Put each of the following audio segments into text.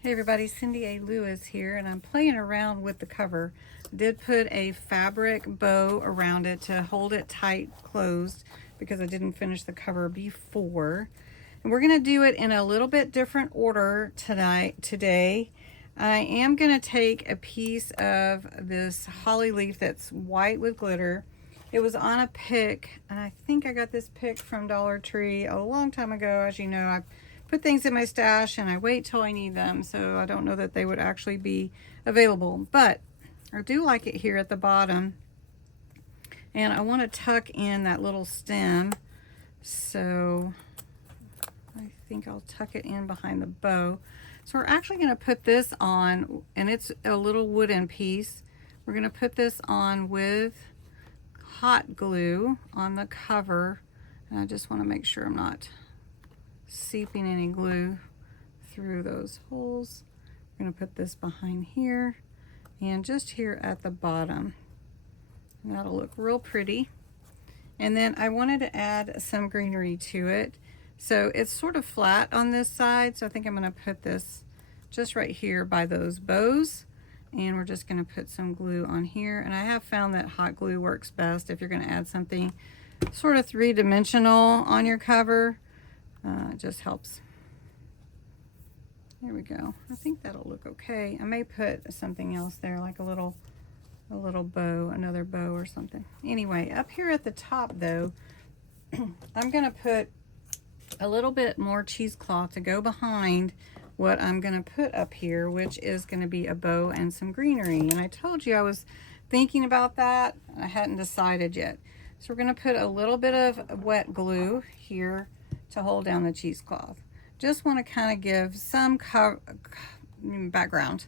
Hey everybody, Cindy A. Lewis here, and I'm playing around with the cover. I did put a fabric bow around it to hold it tight closed because I didn't finish the cover before. And we're going to do it in a little bit different order today. I am going to take a piece of this holly leaf that's white with glitter. It was on a pick, and I think I got this pick from Dollar Tree a long time ago. As you know, I put things in my stash and I wait till I need them, so I don't know that they would actually be available, but I do like it here at the bottom, and I want to tuck in that little stem, so I think I'll tuck it in behind the bow. So we're actually going to put this on, and it's a little wooden piece. We're going to put this on with hot glue on the cover, and I just want to make sure I'm not seeping any glue through those holes. I'm going to put this behind here and just here at the bottom. And that'll look real pretty. And then I wanted to add some greenery to it. So it's sort of flat on this side, so I think I'm going to put this just right here by those bows. And we're just going to put some glue on here. And I have found that hot glue works best if you're going to add something sort of three-dimensional on your cover. It just helps. There we go. I think that'll look okay. I may put something else there, like a little bow, another bow or something. Anyway, up here at the top though, I'm gonna put a little bit more cheesecloth to go behind what I'm gonna put up here, which is gonna be a bow and some greenery. And I told you I was thinking about that. I hadn't decided yet. So we're gonna put a little bit of wet glue here to hold down the cheesecloth. Just want to kind of give some background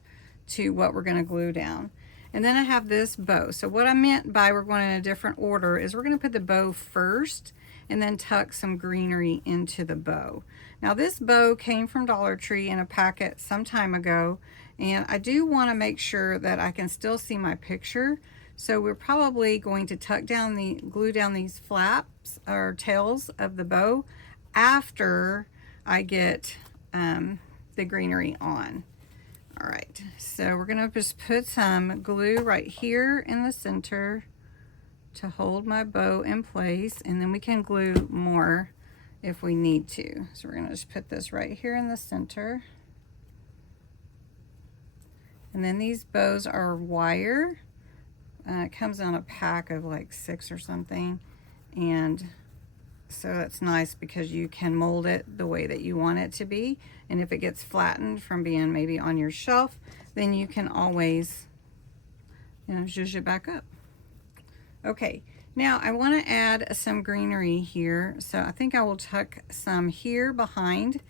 to what we're going to glue down. And then I have this bow. So what I meant by we're going in a different order is we're going to put the bow first and then tuck some greenery into the bow. Now this bow came from Dollar Tree in a packet some time ago, and I do want to make sure that I can still see my picture. So we're probably going to glue down these flaps or tails of the bow after I get the greenery on. All right, so we're gonna just put some glue right here in the center to hold my bow in place, and then we can glue more if we need to. So we're gonna just put this right here in the center. And then these bows are wire. It comes on a pack of like 6 or something, and so that's nice because you can mold it the way that you want it to be. And if it gets flattened from being maybe on your shelf, then you can always, zhuzh it back up. Okay, now I want to add some greenery here. So I think I will tuck some here behind.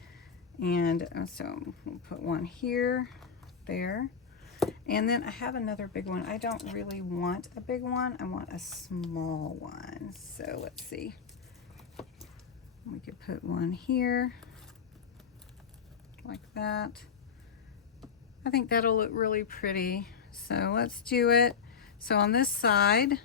And so we'll put one here, there. And then I have another big one. I don't really want a big one. I want a small one. So let's see. We could put one here, like that. I think that'll look really pretty. So let's do it. So on this side,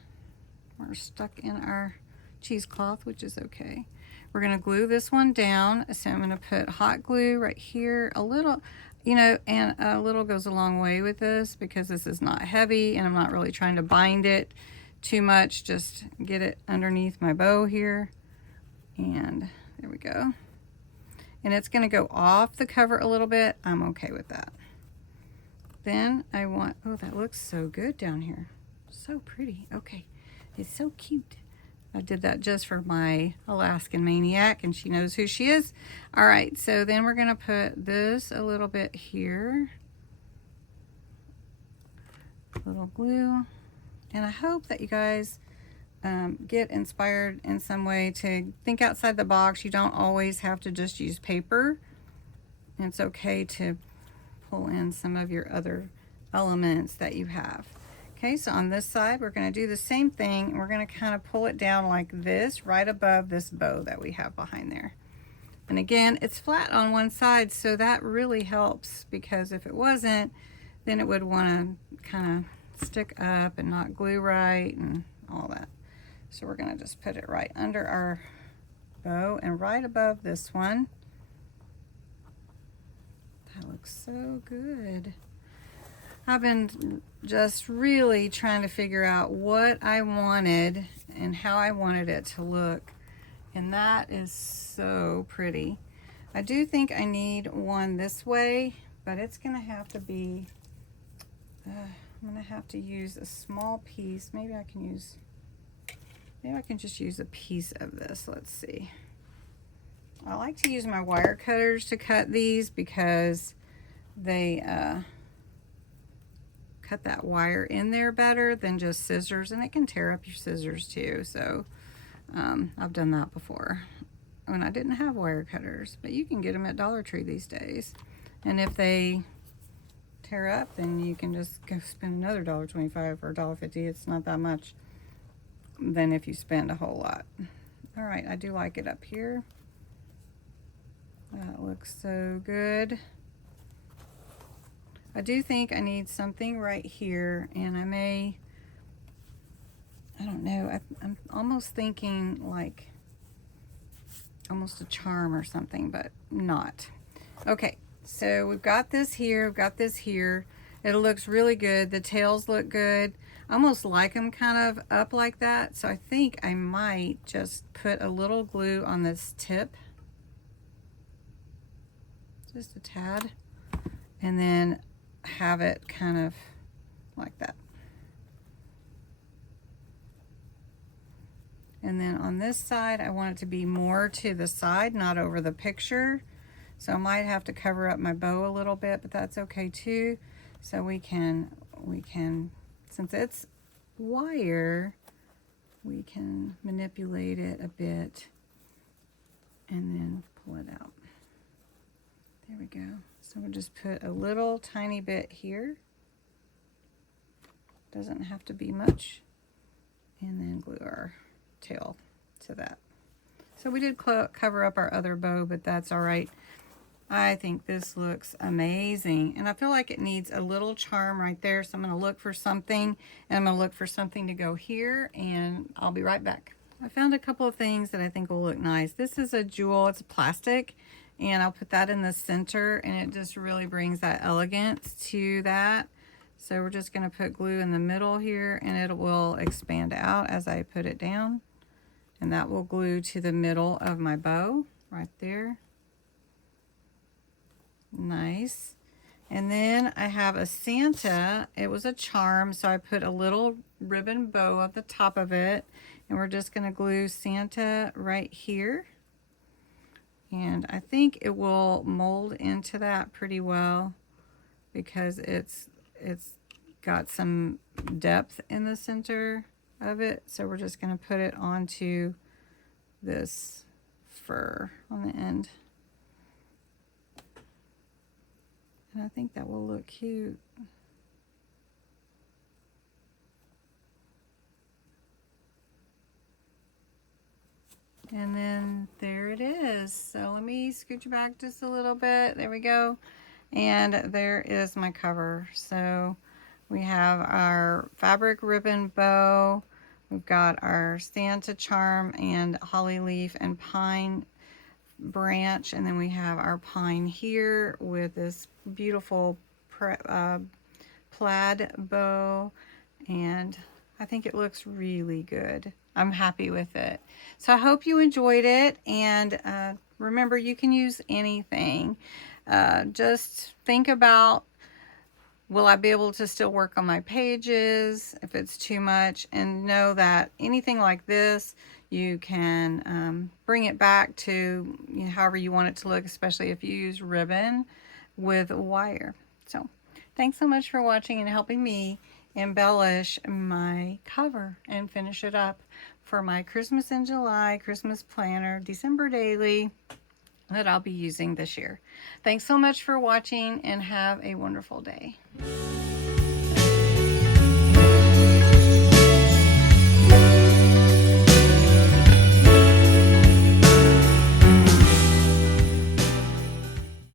we're stuck in our cheesecloth, which is okay. We're gonna glue this one down. So I'm gonna put hot glue right here, a little, and a little goes a long way with this because this is not heavy and I'm not really trying to bind it too much. Just get it underneath my bow here. And there we go. And it's going to go off the cover a little bit. I'm okay with that. Then I want, oh, that looks so good down here. So pretty. Okay. It's so cute. I did that just for my Alaskan Maniac, and she knows who she is. All right. So then we're going to put this a little bit here. A little glue. And I hope that you guys get inspired in some way to think outside the box. You don't always have to just use paper. It's okay to pull in some of your other elements that you have. Okay, so on this side, we're going to do the same thing. And we're going to kind of pull it down like this, right above this bow that we have behind there. And again, it's flat on one side, so that really helps, because if it wasn't, then it would want to kind of stick up and not glue right and all that. So we're going to just put it right under our bow and right above this one. That looks so good. I've been just really trying to figure out what I wanted and how I wanted it to look. And that is so pretty. I do think I need one this way, but it's gonna have to be, I'm gonna have to use a small piece. Maybe I can just use a piece of this. Let's see. I like to use my wire cutters to cut these because they cut that wire in there better than just scissors, and it can tear up your scissors too. So I've done that before when I didn't have wire cutters, but you can get them at Dollar Tree these days. And if they tear up, then you can just go spend another $1.25 or $1.50. It's not that much than if you spend a whole lot. All right, I do like it up here. That looks so good. I do think I need something right here, and I don't know, I'm almost thinking like almost a charm or something, but not. Okay, so we've got this here, we've got this here. It looks really good. The tails look good. I almost like them kind of up like that, so I think I might just put a little glue on this tip. Just a tad. And then have it kind of like that. And then on this side, I want it to be more to the side, not over the picture. So I might have to cover up my bow a little bit, but that's okay too. So we can, since it's wire, we can manipulate it a bit and then pull it out. There we go. So we'll just put a little tiny bit here. Doesn't have to be much. And then glue our tail to that. So we did cover up our other bow, but that's all right. I think this looks amazing. And I feel like it needs a little charm right there. So I'm going to look for something, and I'm going to look for something to go here, and I'll be right back. I found a couple of things that I think will look nice. This is a jewel. It's plastic. And I'll put that in the center, and it just really brings that elegance to that. So we're just going to put glue in the middle here, and it will expand out as I put it down. And that will glue to the middle of my bow right there. Nice. And then I have a Santa. It was a charm, so I put a little ribbon bow at the top of it. And we're just going to glue Santa right here. And I think it will mold into that pretty well because it's got some depth in the center of it. So we're just going to put it onto this fur on the end. And I think that will look cute. And then there it is. So let me scooch back just a little bit. There we go. And there is my cover. So we have our fabric ribbon bow. We've got our Santa charm and holly leaf and pine branch. And then we have our pine here with this beautiful plaid bow. And I think it looks really good. I'm happy with it. So I hope you enjoyed it. And remember, you can use anything. Just think about, will I be able to still work on my pages if it's too much? And know that anything like this, you can bring it back to however you want it to look, especially if you use ribbon with wire. So thanks so much for watching and helping me embellish my cover and finish it up for my Christmas in July Christmas planner December daily that I'll be using this year. Thanks so much for watching, and have a wonderful day.